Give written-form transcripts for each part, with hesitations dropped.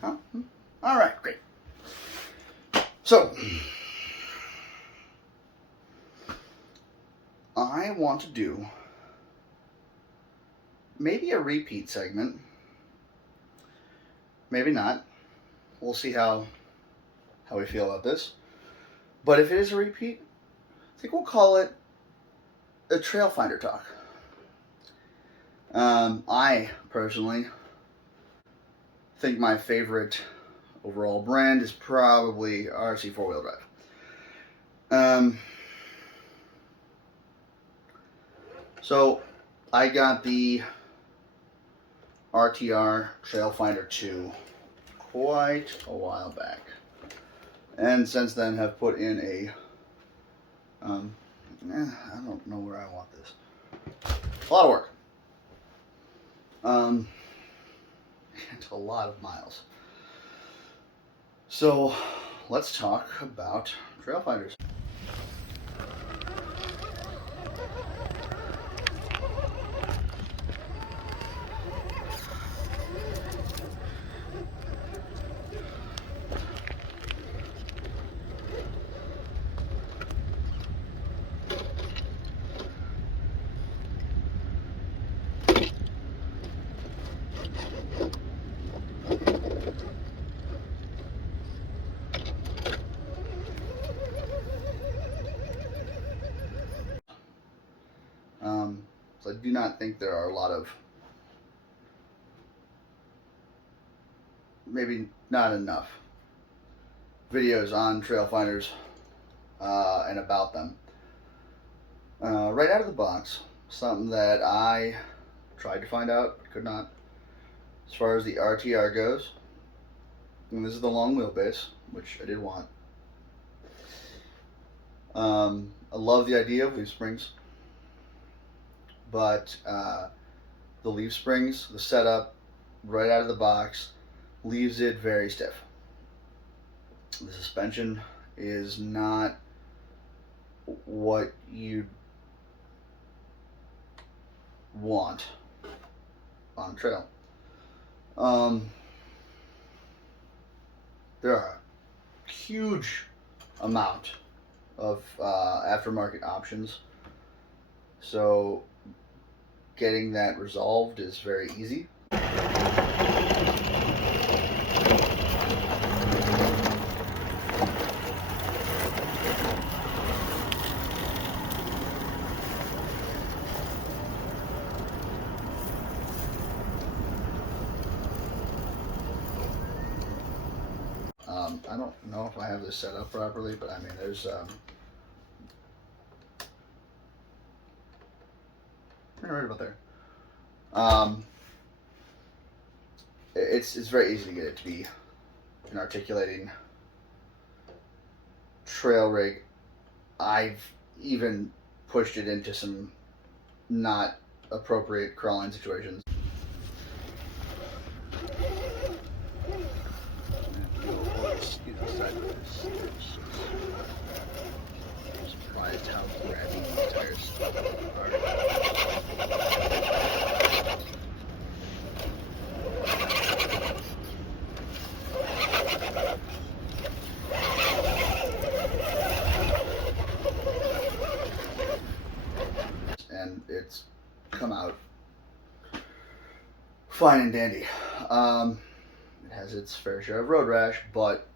Huh? All right, great. So, I want to do maybe a repeat segment. Maybe not. We'll see how we feel about this. But if it is a repeat, I think we'll call it a Trail Finder Talk. I personally think my favorite overall brand is probably RC 4-wheel drive. So I got the RTR Trail Finder 2 quite a while back, and since then have put in a I don't know where I want this. A lot of work. It's a lot of miles. So let's talk about trail finders. So I do not think there are a lot of, maybe not enough, videos on trail finders and about them. Right out of the box, something that I tried to find out but could not. As far as the RTR goes, and this is the long wheelbase, which I did want. I love the idea of leaf springs, but the leaf springs, the setup right out of the box, leaves it very stiff. The suspension is not what you want on trail. There are a huge amount of aftermarket options, so getting that resolved is very easy. I don't know if I have this set up properly, but I mean, there's right about there. It's very easy to get it to be an articulating trail rig. I've even pushed it into some not appropriate crawling situations. I'm surprised how grabby the tires are. And it's come out fine and dandy. It has its fair share of road rash, but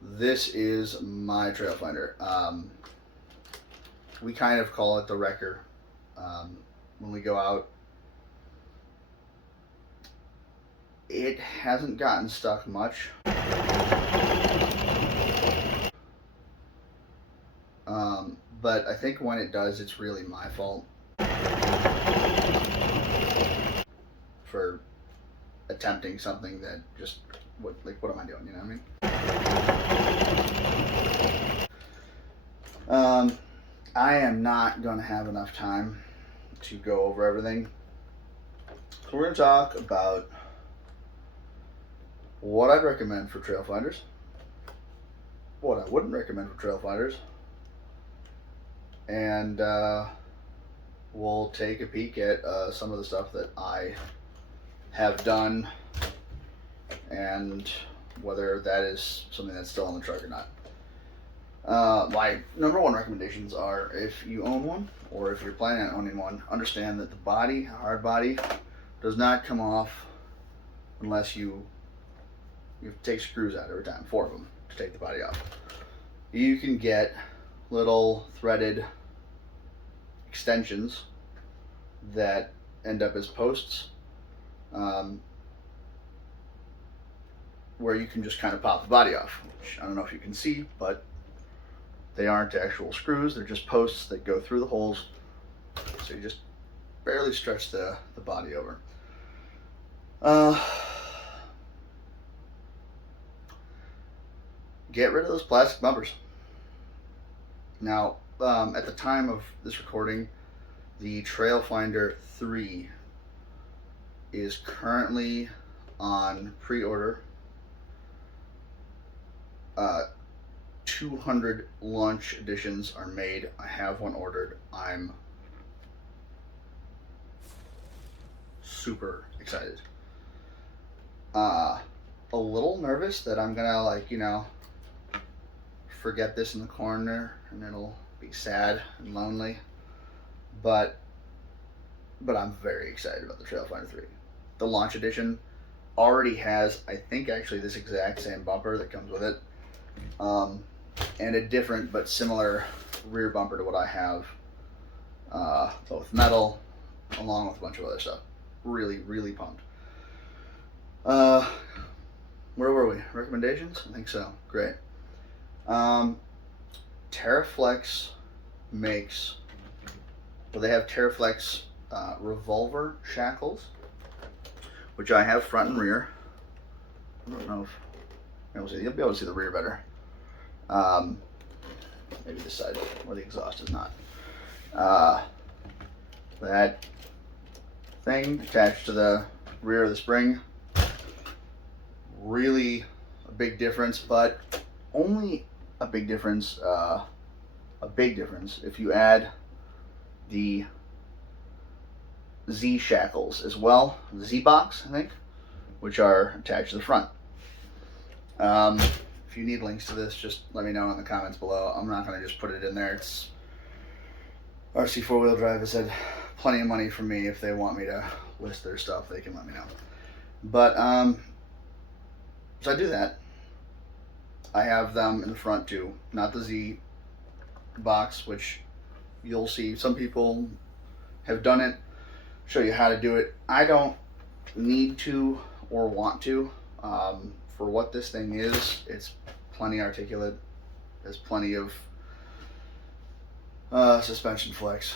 this is my trail finder. We kind of call it the wrecker. When we go out, it hasn't gotten stuck much. But I think when it does, it's really my fault for attempting something that just, what am I doing, you know what I mean? I am not going to have enough time to go over everything. So we're going to talk about what I'd recommend for trail finders, what I wouldn't recommend for trail finders, and we'll take a peek at some of the stuff that I have done and whether that is something that's still on the truck or not. My number one recommendations are, if you own one or if you're planning on owning one, understand that the body, hard body, does not come off unless you take screws out every time, 4 of them, to take the body off. You can get little threaded extensions that end up as posts, where you can just kind of pop the body off, which I don't know if you can see, but they aren't actual screws, they're just posts that go through the holes, so you just barely stretch the body over. Get rid of those plastic bumpers. Now, at the time of this recording, the Trailfinder 3 is currently on pre-order. 200 launch editions are made. I have one ordered. I'm super excited. A little nervous that I'm gonna forget this in the corner and it'll be sad and lonely, but I'm very excited about the Trailfinder 3. The launch edition already has, I think, actually this exact same bumper that comes with it, and a different but similar rear bumper to what I have, both metal along with a bunch of other stuff. Really pumped. Where were we? Recommendations? I think so. Great. TerraFlex makes, well, they have TerraFlex revolver shackles, which I have front and rear. I don't know if you'll be able to see the rear better. Maybe this side where the exhaust is not. That thing attached to the rear of the spring, really a big difference, but only a big difference if you add the Z shackles as well, the Z box, I think, which are attached to the front. If you need links to this, just let me know in the comments below. I'm not going to just put it in there. It's RC 4-wheel drive has said plenty of money from me. If they want me to list their stuff, they can let me know. But so I do that. I have them in the front too, not the Z box, which you'll see some people have done it, show you how to do it. I don't need to or want to. For what this thing is, it's plenty articulate. There's plenty of suspension flex.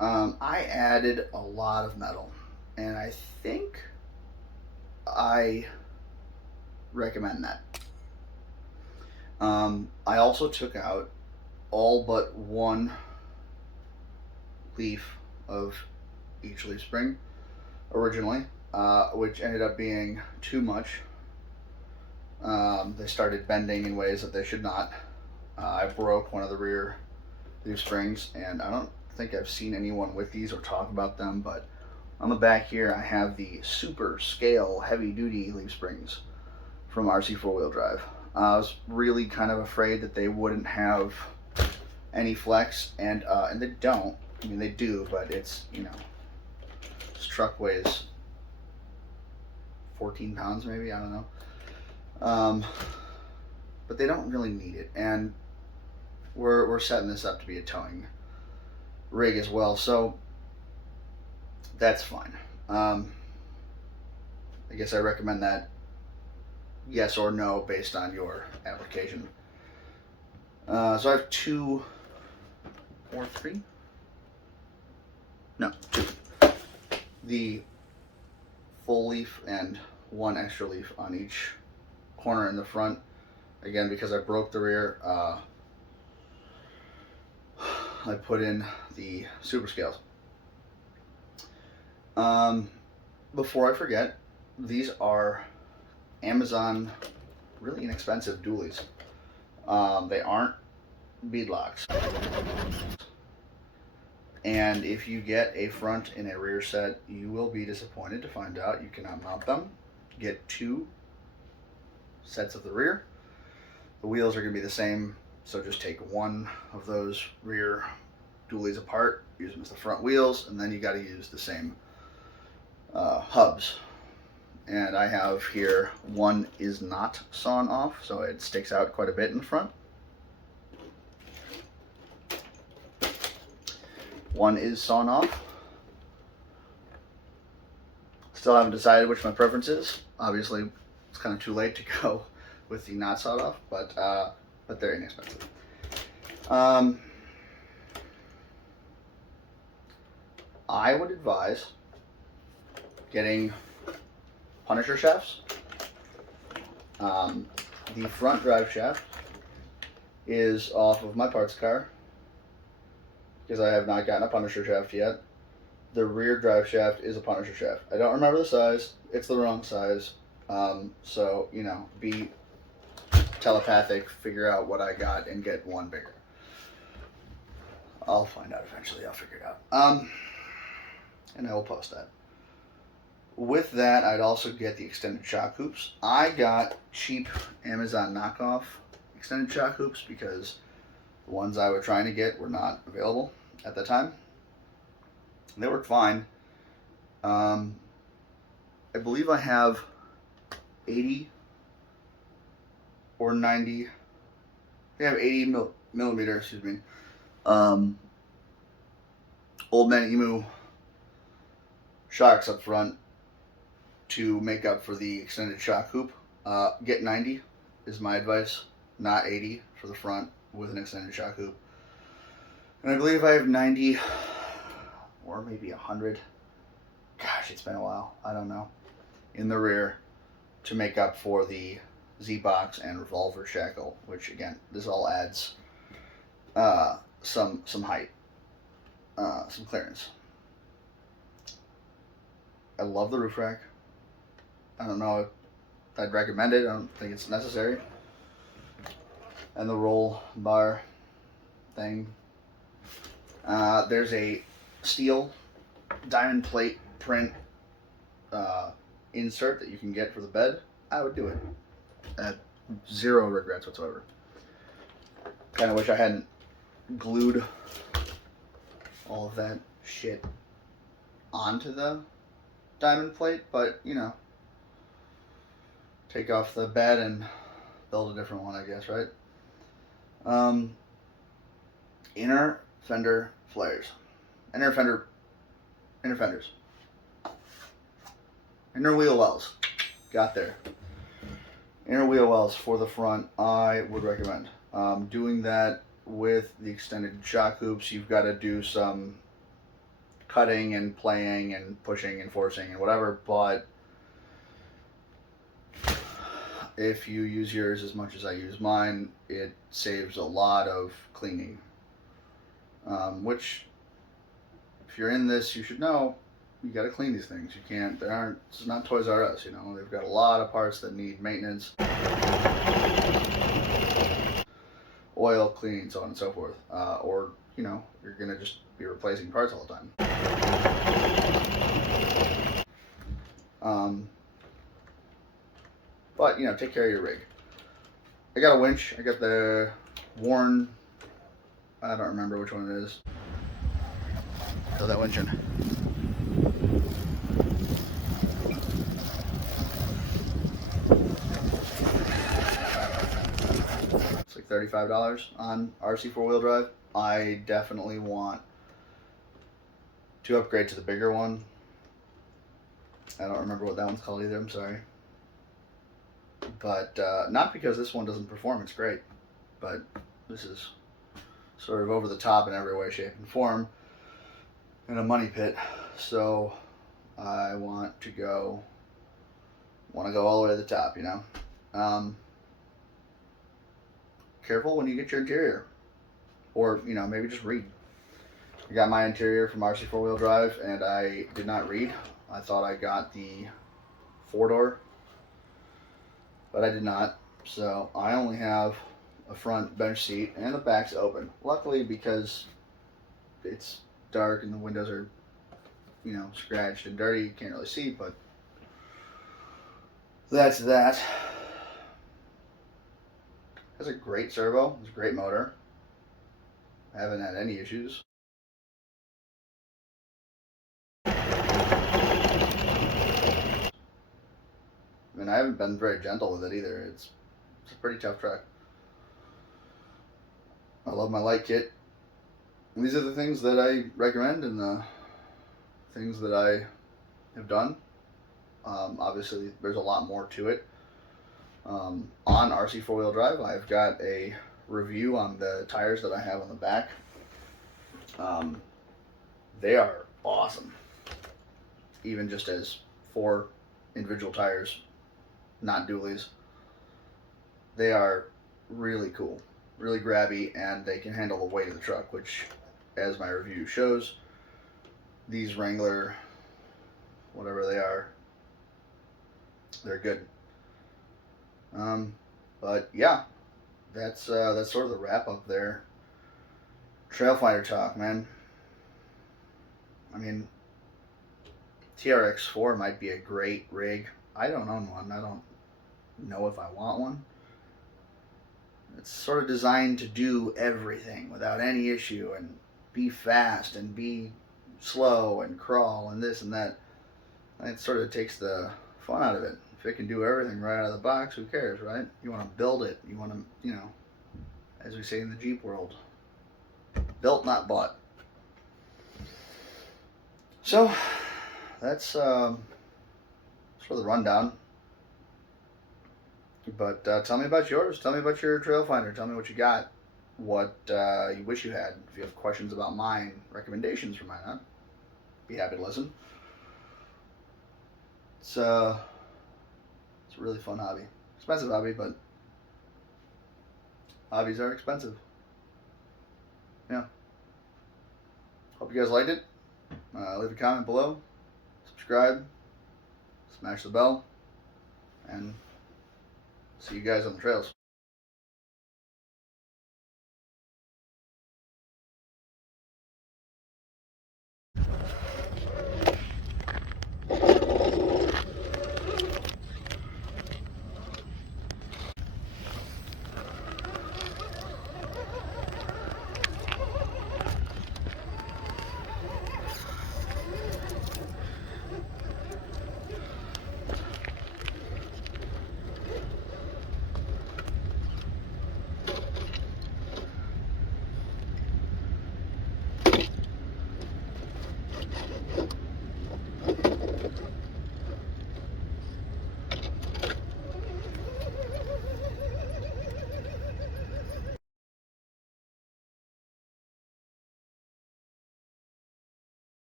I added a lot of metal, and I think I recommend that. I also took out all but one leaf of each leaf spring originally, which ended up being too much. They started bending in ways that they should not. I broke one of the rear leaf springs, and I don't think I've seen anyone with these or talk about them, but on the back here I have the super scale heavy duty leaf springs from RC 4-wheel drive. I was really kind of afraid that they wouldn't have any flex, and they don't. I mean, they do, but it's, this truck weighs 14 pounds maybe, I don't know. But they don't really need it, and we're setting this up to be a towing rig as well, so that's fine. I guess I recommend that, yes or no, based on your application. So I have two or three? No, two. The full leaf and one extra leaf on each corner in the front. Again, because I broke the rear, I put in the super scales. Before I forget, these are Amazon really inexpensive dualies. They aren't beadlocks. And if you get a front and a rear set, you will be disappointed to find out you cannot mount them get 2 sets of the rear. The wheels are going to be the same, so just take one of those rear dualies apart, use them as the front wheels, and then you got to use the same hubs. And I have here, one is not sawn off, so it sticks out quite a bit in the front. One is sawn off. Still haven't decided which my preference is. Obviously, it's kind of too late to go with the not sawed off, but they're inexpensive. I would advise getting Punisher shafts. The front drive shaft is off of my parts car because I have not gotten a Punisher shaft yet. The rear drive shaft is a Punisher shaft. I don't remember the size. It's the wrong size. So, you know, be telepathic, figure out what I got, and get one bigger. I'll find out eventually. I'll figure it out. And I will post that. With that, I'd also get the extended shock hoops. I got cheap Amazon knockoff extended shock hoops because the ones I was trying to get were not available at the time. They work fine. I believe I have 80 or 90. They have 80 millimeter, excuse me. Old Man Emu shocks up front to make up for the extended shock hoop. Get 90 is my advice, not 80 for the front with an extended shock hoop. And I believe I have 90 or maybe 100. Gosh, it's been a while. I don't know. In the rear to make up for the Z-box and revolver shackle, which again, this all adds some height, some clearance. I love the roof rack. I don't know if I'd recommend it. I don't think it's necessary. And the roll bar thing. There's a steel diamond plate print insert that you can get for the bed. I would do it. Zero regrets whatsoever. Kind of wish I hadn't glued all of that shit onto the diamond plate, but you know, take off the bed and build a different one, I guess, right? Inner fender flares. Inner fenders. Inner wheel wells. Got there. Inner wheel wells for the front, I would recommend. Doing that with the extended shock hoops, you've got to do some cutting and playing and pushing and forcing and whatever, but if you use yours as much as I use mine, it saves a lot of cleaning. Which, if you're in this, you should know, you got to clean these things. You can't, it's not Toys R Us, you know, they've got a lot of parts that need maintenance, oil, cleaning, so on and so forth. Or, you know, you're going to just be replacing parts all the time. But, you know, take care of your rig. I got a winch. I got the Warren, I don't remember which one it is. Throw that winch in. It's like $35 on RC 4-wheel drive. I definitely want to upgrade to the bigger one. I don't remember what that one's called either, I'm sorry. But not because this one doesn't perform, it's great. But this is sort of over the top in every way, shape, and form. In a money pit. So I want to go all the way to the top, you know. Careful when you get your interior. Or, you know, maybe just read. I got my interior from RC 4-wheel drive and I did not read. I thought I got the 4-door, but I did not. So I only have a front bench seat and the back's open. Luckily, because it's dark and the windows are, you know, scratched and dirty, you can't really see, but That's that. Has a great servo. It's a great motor. I haven't had any issues. I mean, I haven't been very gentle with it either. It's a pretty tough truck. I love my light kit. And these are the things that I recommend and the things that I have done. Obviously, there's a lot more to it. On RC 4-wheel drive, I've got a review on the tires that I have on the back. They are awesome. Even just as 4 individual tires, not dualies. They are really cool, really grabby, and they can handle the weight of the truck, which, as my review shows, these Wrangler, whatever they are, they're good. But yeah, that's sort of the wrap up there. Trailfinder talk, man. I mean, TRX4 might be a great rig. I don't own one. I don't know if I want one. It's sort of designed to do everything without any issue and be fast and be slow and crawl and this and that. It sort of takes the fun out of it. If it can do everything right out of the box, who cares, right? You want to build it. You want to, as we say in the Jeep world, built, not bought. So that's sort of the rundown. But tell me about yours. Tell me about your Trailfinder. Tell me what you got. What you wish you had. If you have questions about mine, recommendations for mine, I'd be happy to listen. It's a really fun hobby. Expensive hobby, but hobbies are expensive. Yeah. Hope you guys liked it. Leave a comment below. Subscribe. Smash the bell. And see you guys on the trails.